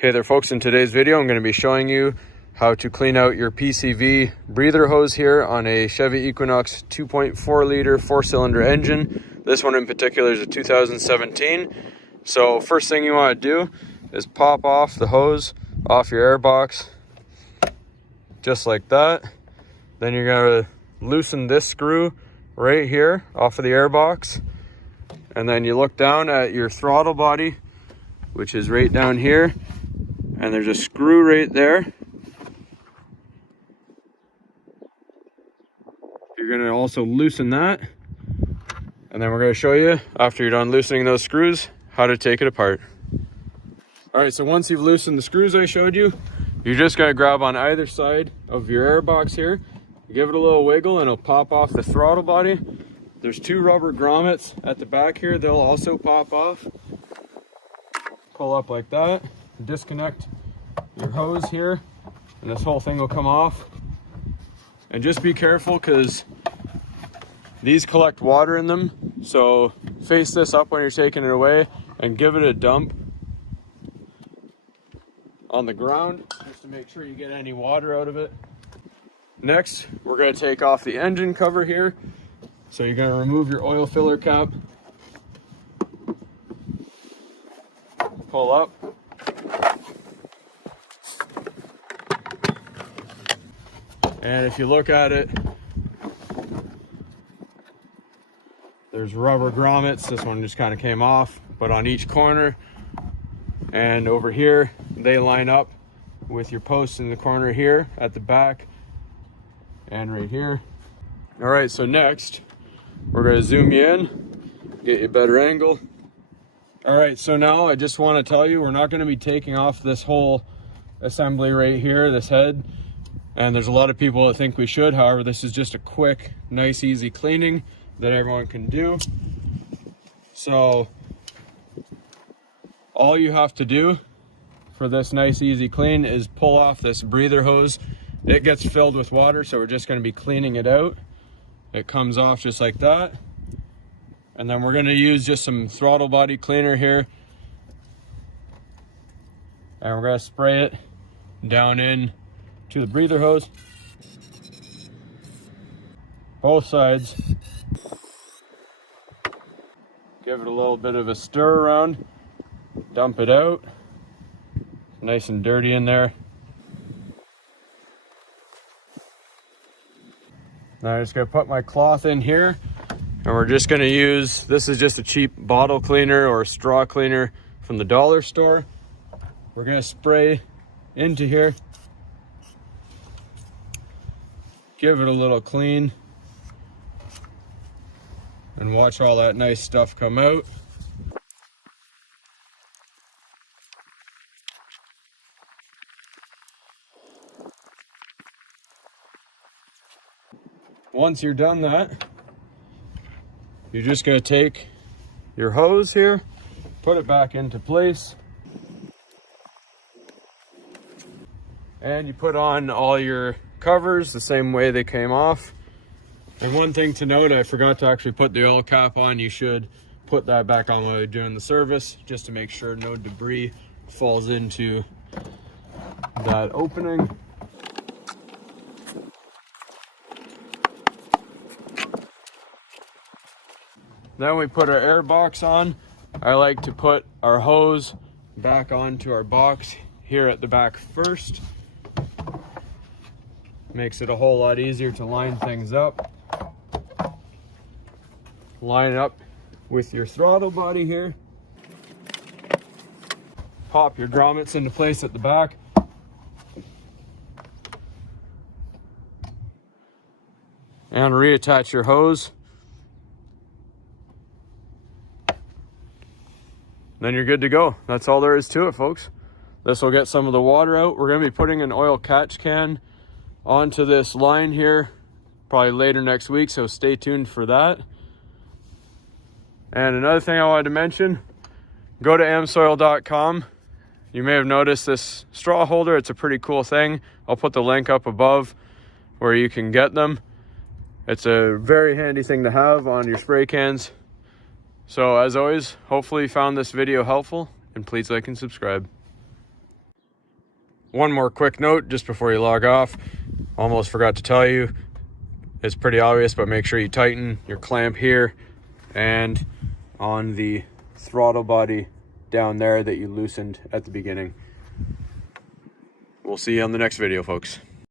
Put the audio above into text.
Hey there folks, in today's video I'm going to be showing you how to clean out your PCV breather hose here on a Chevy Equinox 2.4 liter 4-cylinder engine. This one in particular is a 2017. So first thing you want to do is pop off the hose off your air box, just like that. Then you're going to loosen this screw right here off of the air box. And then you look down at your throttle body, which is right down here. And there's a screw right there. You're going to also loosen that. And then we're going to show you, after you're done loosening those screws, how to take it apart. Alright, so once you've loosened the screws I showed you, you're just going to grab on either side of your air box here. Give it a little wiggle and it'll pop off the throttle body. There's two rubber grommets at the back here. They'll also pop off. Pull up like that. Disconnect your hose here and this whole thing will come off. And just be careful because these collect water in them, so face this up when you're taking it away and give it a dump on the ground just to make sure you get any water out of it. Next, we're going to take off the engine cover here. So you're going to remove your oil filler cap, pull up, and if you look at it, there's rubber grommets. This one just kind of came off, but on each corner and over here, they line up with your posts in the corner here at the back and right here. All right, so next, we're going to zoom you in, get you a better angle. All right, so now I just want to tell you, we're not going to be taking off this whole assembly right here, this head. And there's a lot of people that think we should. However, this is just a quick, nice, easy cleaning that everyone can do. So all you have to do for this nice, easy clean is pull off this breather hose. It gets filled with water, so we're just going to be cleaning it out. It comes off just like that. And then we're going to use just some throttle body cleaner here. And we're going to spray it down in to the breather hose. Both sides. Give it a little bit of a stir around. Dump it out. Nice and dirty in there. Now I'm just going to put my cloth in here, and we're just going to use, this is just a cheap bottle cleaner or straw cleaner from the dollar store. We're going to spray into here, give it a little clean, and watch all that nice stuff come out. Once you're done that, you're just going to take your hose here, put it back into place, and you put on all your covers the same way they came off. And one thing to note, I forgot to actually put the oil cap on. You should put that back on while you're doing the service, just to make sure no debris falls into that opening. Then we put our air box on. I like to put our hose back onto our box here at the back first. Makes it a whole lot easier to line things up. Line it up with your throttle body here. Pop your grommets into place at the back. And reattach your hose. Then you're good to go. That's all there is to it, folks. This will get some of the water out. We're going to be putting an oil catch can onto this line here probably later next week, so stay tuned for that. And another thing I wanted to mention, go to amsoil.com. You may have noticed this straw holder. It's a pretty cool thing. I'll put the link up above where you can get them. It's a very handy thing to have on your spray cans. So as always, hopefully you found this video helpful, and please like and subscribe. one more quick note just before you log off. Almost forgot to tell you. It's pretty obvious, but make sure you tighten your clamp here and on the throttle body down there that you loosened at the beginning. We'll see you on the next video, folks.